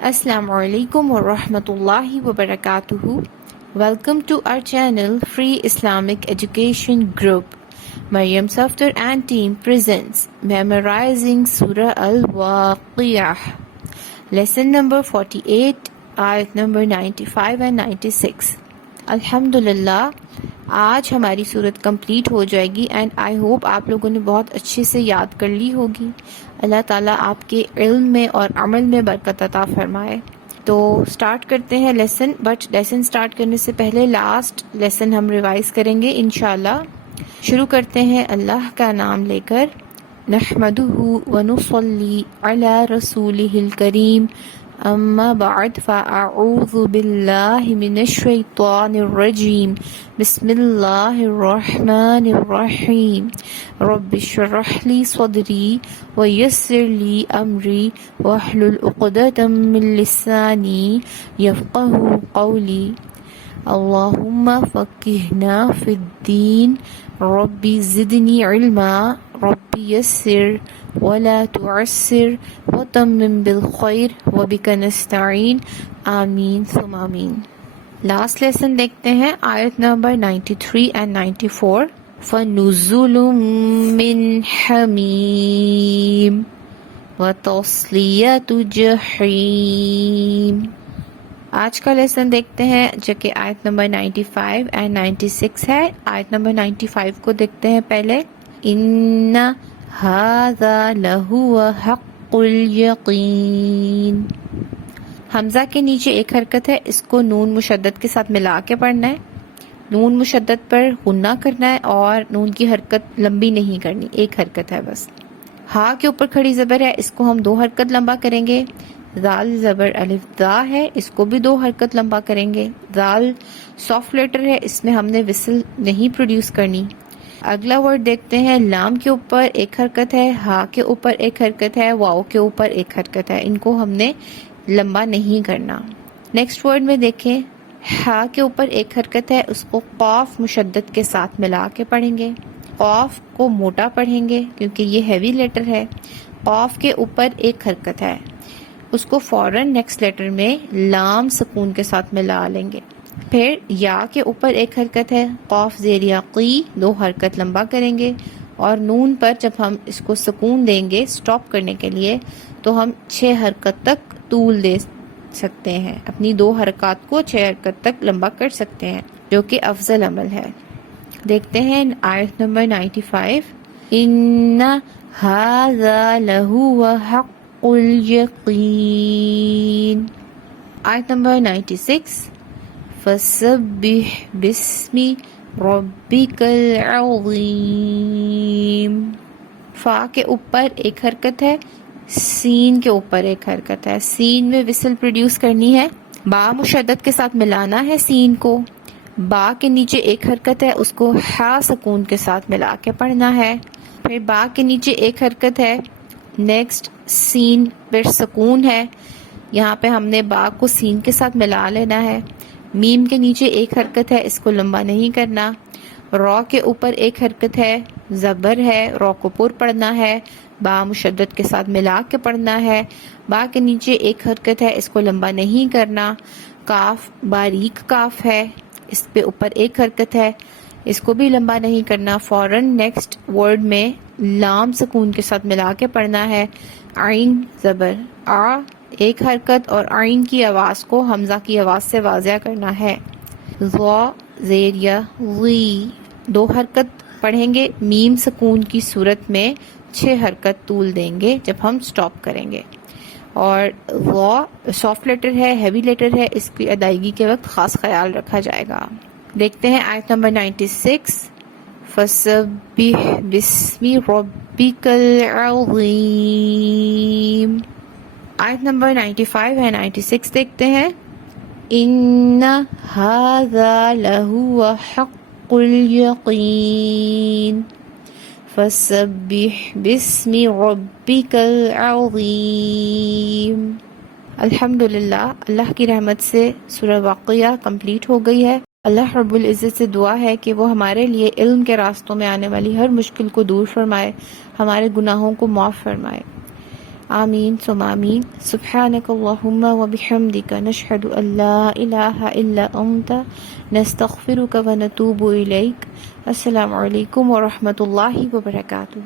Assalamu alaikum wa rahmatullahi wa barakatuhu. Welcome to our channel Free Islamic Education Group. Maryam Safdar and team presents Memorizing Surah Al-Waqiyah. Lesson number 48, ayat number 95 and 96. Alhamdulillah, آج ہماری صورت complete ہو جائے گی and I hope آپ لوگوں نے بہت اچھے سے یاد کر لی ہوگی. اللہ تعالیٰ آپ کے علم میں اور عمل میں برکت عطا فرمائے. تو سٹارٹ کرتے ہیں لیسن، بٹ لیسن سٹارٹ کرنے سے پہلے لاسٹ لیسن ہم ریوائز کریں گے انشاءاللہ. شروع کرتے ہیں اللہ کا نام لے کر. نحمدہ ونصلی علی رسولہ الکریم، اما بعد فاعوذ باللہ من الشیطان الرجیم، بسم اللہ الرحمن الرحیم. رب اشرح لی صدری ویسر لی امری واحلل عقدۃ من لسانی یفقہوا قولی. اللہم فقہنا فی الدین، رب زدنی علما، رب یسر ولا تعسر وتمم بالخیر وبک نستعین، آمین ثم آمین. لاسٹ لیسن دیکھتے ہیں آیت نمبر 93 اینڈ 94. فَنُزُلٌ مِّنْ حَمِيمٍ وَتَصْلِيَةُ جَحِيمٍ. آج کا لیسن دیکھتے ہیں جو کہ آیت نمبر 95 اینڈ 96 ہے. آیت نمبر 95 کو دیکھتے ہیں پہلے. إِنَّ هَذَا لَهُوَ حَقُّ الْيَقِينِ. حمزہ کے نیچے ایک حرکت ہے، اس کو نون مشدد کے ساتھ ملا کے پڑھنا ہے. نون مشدد پر غنہ کرنا ہے اور نون کی حرکت لمبی نہیں کرنی، ایک حرکت ہے بس. ہا کے اوپر کھڑی زبر ہے، اس کو ہم 2 حرکت لمبا کریں گے. ذال زبر الف دا ہے، اس کو بھی 2 حرکت لمبا کریں گے. ذال سافٹ لیٹر ہے، اس میں ہم نے وسل نہیں پروڈیوس کرنی. اگلا ورڈ دیکھتے ہیں. لام کے اوپر ایک حرکت ہے، ہا کے اوپر ایک حرکت ہے، واؤ کے اوپر ایک حرکت ہے. ان کو ہم نے لمبا نہیں کرنا. نیکسٹ ورڈ میں دیکھیں. ہا کے اوپر ایک حرکت ہے، اس کو قاف مشدد کے ساتھ ملا کے پڑھیں گے. قاف کو موٹا پڑھیں گے کیونکہ یہ ہیوی لیٹر ہے. قاف کے اوپر ایک حرکت ہے، اس کو فوراً نیکسٹ لیٹر میں لام سکون کے ساتھ ملا لیں گے. پھر یا کے اوپر ایک حرکت ہے، قاف زیر یا قی 2 حرکت لمبا کریں گے. اور نون پر جب ہم اس کو سکون دیں گے سٹاپ کرنے کے لیے تو ہم 6 حرکت تک طول دے سکتے ہیں. اپنی 2 حرکات کو 6 حرکت تک لمبا کر سکتے ہیں، جو کہ افضل عمل ہے. دیکھتے ہیں آیت نمبر 95. ان ھذا لہو حق الیقین. آیت نمبر 96. فسبح باسم ربک العظیم. فا کے اوپر ایک حرکت ہے، سین کے اوپر ایک حرکت ہے. سین میں وسل پروڈیوس کرنی ہے، با مشدد کے ساتھ ملانا ہے سین کو. با کے نیچے ایک حرکت ہے، اس کو ہا سکون کے ساتھ ملا کے پڑھنا ہے. پھر با کے نیچے ایک حرکت ہے، نیکسٹ سین پھر سکون ہے، یہاں پہ ہم نے با کو سین کے ساتھ ملا لینا ہے. میم کے نیچے ایک حرکت ہے، اس کو لمبا نہیں کرنا. را کے اوپر ایک حرکت ہے، زبر ہے، را کو پر پڑھنا ہے، با مشدد کے ساتھ ملا کے پڑھنا ہے. با کے نیچے ایک حرکت ہے، اس کو لمبا نہیں کرنا. کاف باریک کاف ہے، اس پہ اوپر ایک حرکت ہے، اس کو بھی لمبا نہیں کرنا. فوراً نیکسٹ ورڈ میں لام سکون کے ساتھ ملا کے پڑھنا ہے. عین زبر آ ایک حرکت اور عین کی آواز کو حمزہ کی آواز سے واضح کرنا ہے. ضا زیر یا غی 2 حرکت پڑھیں گے. میم سکون کی صورت میں 6 حرکت طول دیں گے جب ہم سٹاپ کریں گے. اور ضا سافٹ لیٹر ہے، ہیوی لیٹر ہے، اس کی ادائیگی کے وقت خاص خیال رکھا جائے گا. دیکھتے ہیں آیت نمبر 96. فسبح باسم ربک العظیم. آیت نمبر 95 ہے، 96 دیکھتے ہیں. ان ھذا لہو حق الیقین فسبح باسم ربک العظیم. الحمدللہ، اللہ کی رحمت سے سورہ واقعہ کمپلیٹ ہو گئی ہے. اللہ رب العزت سے دعا ہے کہ وہ ہمارے لیے علم کے راستوں میں آنے والی ہر مشکل کو دور فرمائے، ہمارے گناہوں کو معاف فرمائے. آمین ثم آمین. سبحانک اللہم وبحمدک نشہد ان لا الہ الا انت نستغفرک ونتوب الیک. السلام علیکم ورحمۃ اللہ وبرکاتہ.